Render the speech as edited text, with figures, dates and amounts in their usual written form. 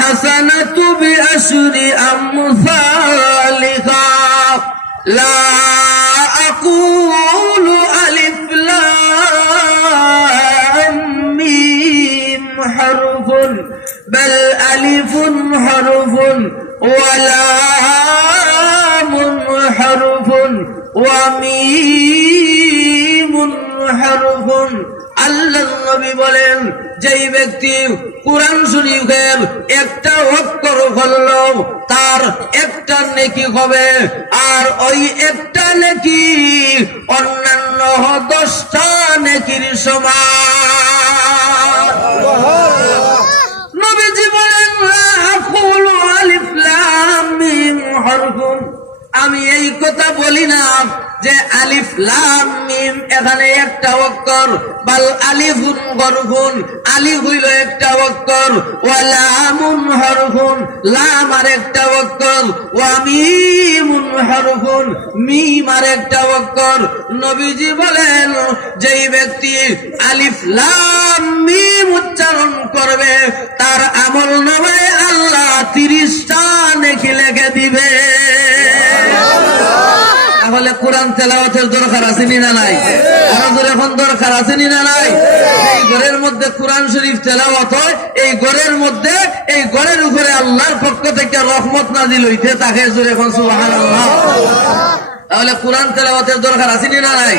হাসানাতু বিআশরি আমসালিহা লা আকুলু আলিফ লাম মিম হারফুন বাল আলিফুন হারফুন ওয়া লামুন হারফুন ওয়া মিমুন হারফুন। আল্লাহ নবী বলেন, যেই ব্যক্তি কুরআন শরীফের একটা অক্ষর পড়ল তার একটা নেকি হবে, আর ওই একটা নেকি অন্যান্য 10টা নেকির সমান। নবীজি বলেন, লা আকুলু আলিফ লাম মিম হারফুন, আমি এই কথা বলি না যে আলিফ লাম মিম এখানে একটা অক্ষর, বাল আলিফুন হরফুন, আলিফ হইল একটা অক্ষর, ওয়া লামুন হরফুন, লাম আর একটা অক্ষর, ওয়া মিমুন হরফুন, মিম আর একটা অক্ষর। নবীজি বলেন, যেই ব্যক্তি আলিফ লাম মিম উচ্চারণ করবে তার আমল নামায় আল্লাহ 30টা নেকি লিখে দিবে। তাহলে কোরআন তেলাওয়াতের দরকার আছে নি না নাই? আমাদের এখন দরকার আছে নি না নাই? এই ঘরের মধ্যে কোরআন শরীফ তেলাওয়াত হয়, এই ঘরের মধ্যে এই ঘরের উপরে আল্লাহর পক্ষ থেকে রহমত নাজিল হইতে থাকে। জোরে এখন সুবহানাল্লাহ। তাহলে কোরআন তেলাওয়াতের দরকার আছে নি না নাই?